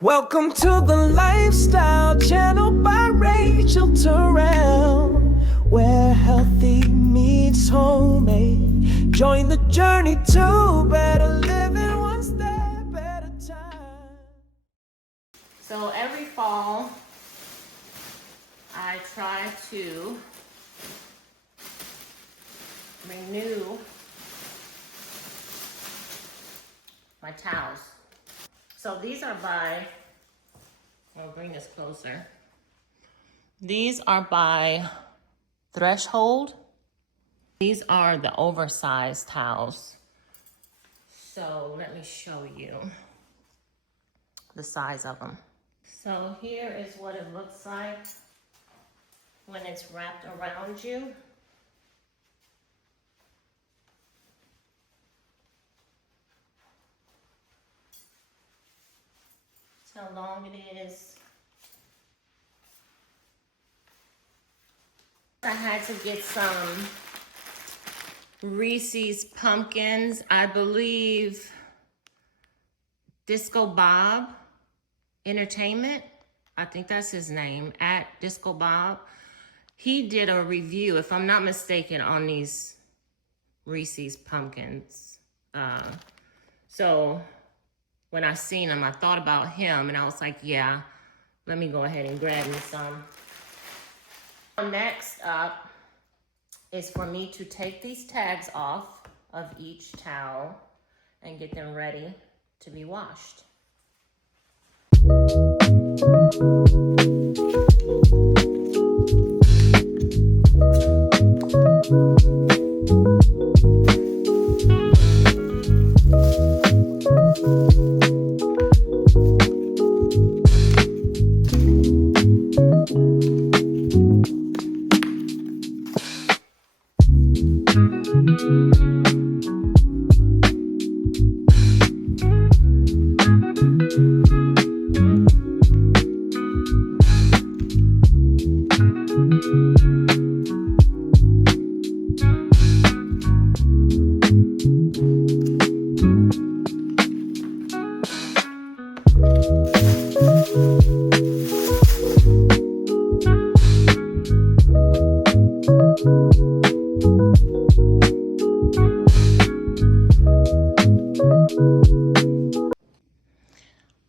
Welcome to the Lifestyle Channel by Rachel Terrell, where healthy meets homemade. Join the journey to better living, one step at a time. So every fall, I try to renew my towels. So these are by, I'll bring this closer. These are by Threshold. These are the oversized towels. So let me show you the size of them. So here is what it looks like when it's wrapped around you. How long it is. I had to get some Reese's pumpkins. I believe Disco Bob Entertainment, I think that's his name, at Disco Bob. He did a review, if I'm not mistaken, on these Reese's pumpkins. So when I seen them, I thought about him and I was like, yeah, let me go ahead and grab me some. Next up is for me to take these tags off of each towel and get them ready to be washed.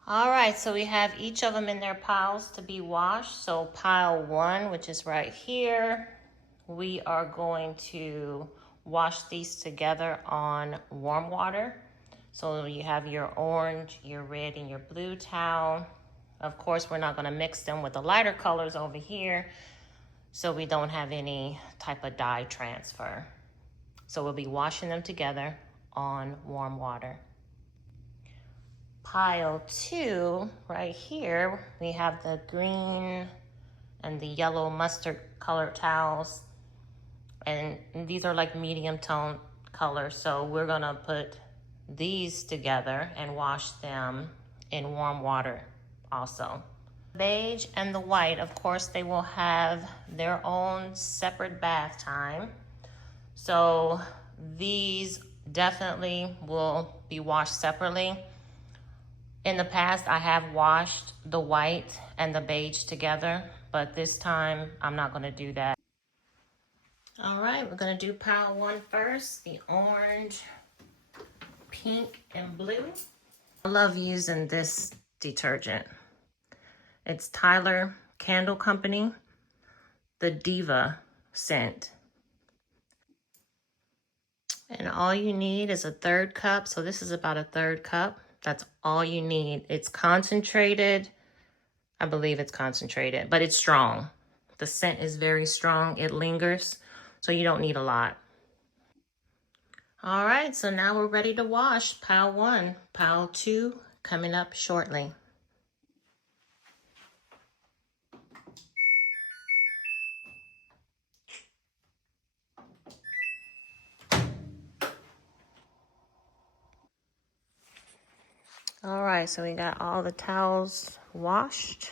All right, so we have each of them in their piles to be washed. So pile 1, which is right here, we are going to wash these together on warm water. So you have your orange, your red, and your blue towel. Of course, we're not going to mix them with the lighter colors over here, so we don't have any type of dye transfer. So we'll be washing them together on warm water. Pile 2, right here, we have the green and the yellow mustard colored towels. And these are like medium tone colors. So we're gonna put these together and wash them in warm water also. Beige and the white, of course, they will have their own separate bath time. So these definitely will be washed separately. In the past, I have washed the white and the beige together, but this time I'm not gonna do that. All right, we're gonna do pile 1 first, the orange, pink, and blue. I love using this detergent. It's Tyler Candle Company, the Diva scent. And all you need is a 1/3 cup, so this is about a 1/3 cup. That's all you need. It's concentrated. I believe it's concentrated, but it's strong. The scent is very strong. It lingers, so you don't need a lot. All right, so now we're ready to wash pile 1. Pile 2 coming up shortly. All right, so we got all the towels washed.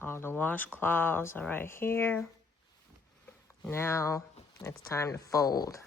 All the washcloths are right here. Now it's time to fold.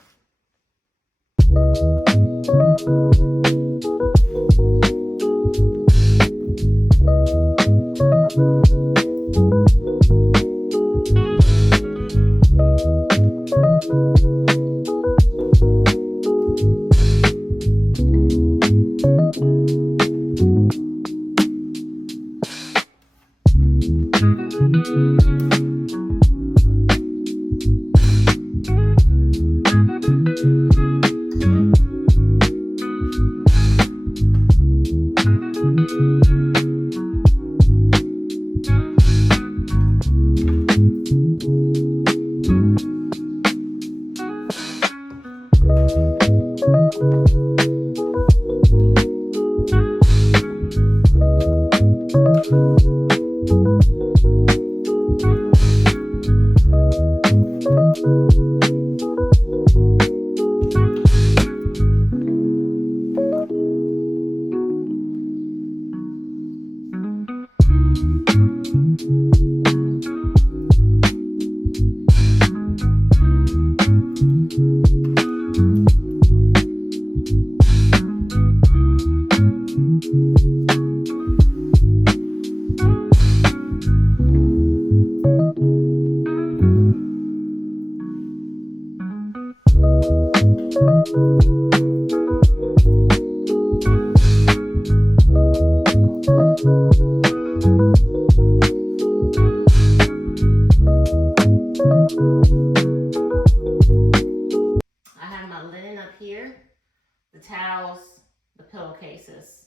towels, the pillowcases.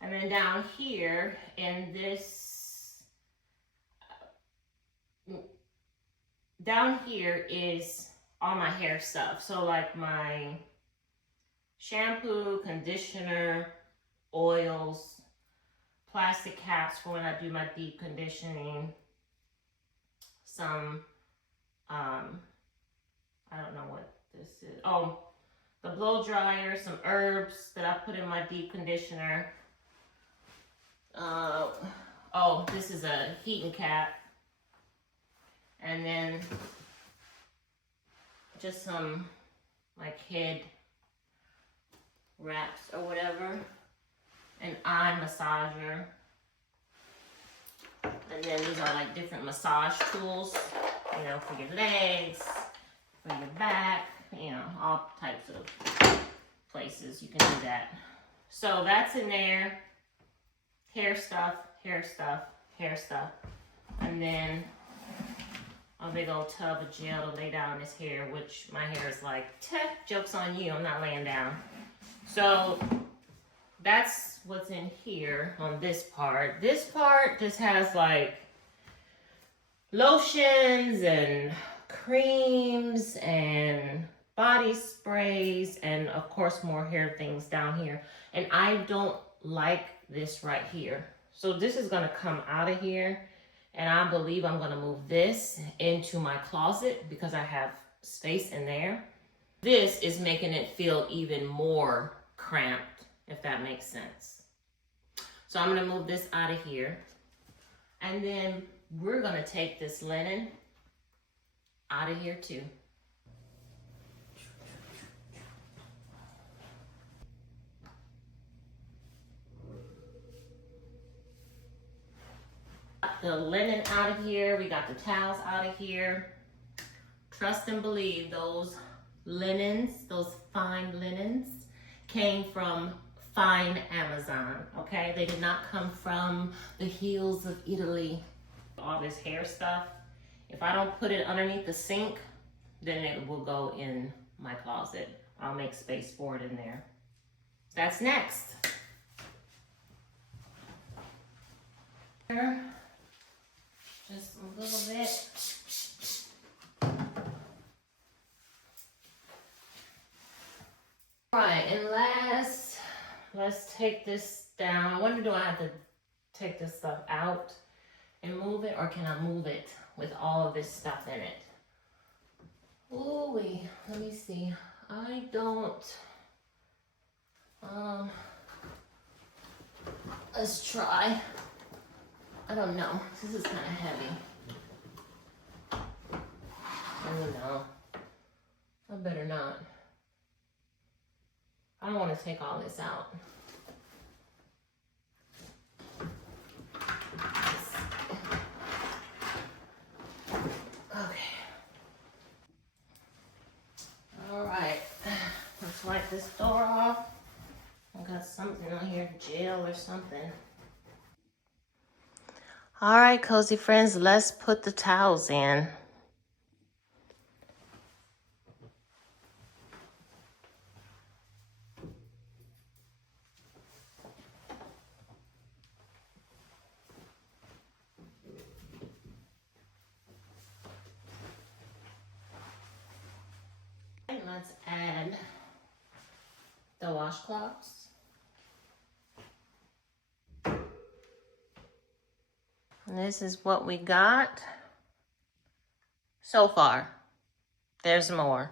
And then down here in this, down here is all my hair stuff. So like my shampoo, conditioner, oils, plastic caps for when I do my deep conditioning, some, I don't know what this is. Oh, the blow dryer, some herbs that I put in my deep conditioner. Oh, this is a heating cap. And then just some like head wraps or whatever. An eye massager. And then these are like different massage tools, you know, for your legs, for your back, you know, all types of places you can do that. So that's in there. Hair stuff, hair stuff, hair stuff. And then a big old tub of gel to lay down this hair, which my hair is like, joke's on you, I'm not laying down. So that's what's in here on this part. This part just has like lotions and creams and body sprays and of course more hair things down here. And I don't like this right here. So this is gonna come out of here, and I believe I'm gonna move this into my closet because I have space in there. This is making it feel even more cramped, if that makes sense. So I'm gonna move this out of here. And then we're gonna take this linen out of here too. The linen out of here, we got the towels out of here. Trust and believe those linens, those fine linens, came from fine Amazon, okay? They did not come from the hills of Italy. All this hair stuff, if I don't put it underneath the sink, then it will go in my closet. I'll make space for it in there. That's next. Just a little bit. All right, and last, let's take this down. I wonder, do I have to take this stuff out and move it, or can I move it with all of this stuff in it? Ooh-wee, let me see. I don't, let's try. I don't know, this is kind of heavy. I don't know. I better not. I don't want to take all this out. Okay. All right. Let's wipe this door off. I got something on here, gel or something. All right, cozy friends, let's put the towels in. And let's add the washcloths. And this is what we got so far. There's more.